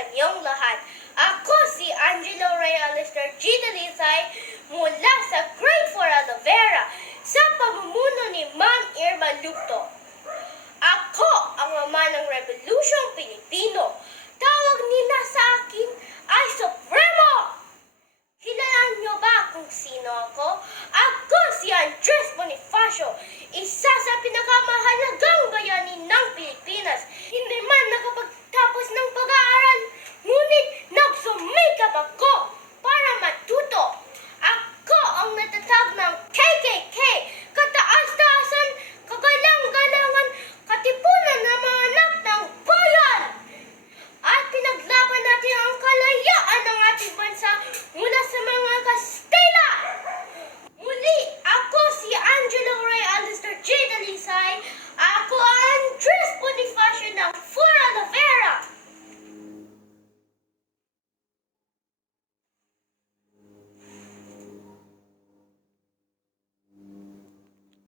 sa inyong lahat. Ako si Angelo Reales Dargida Dizay mula sa Grade 4 Aloe Vera sa pamumuno ni Ma'am Irma Lupto. Ako ang mama ng Revolution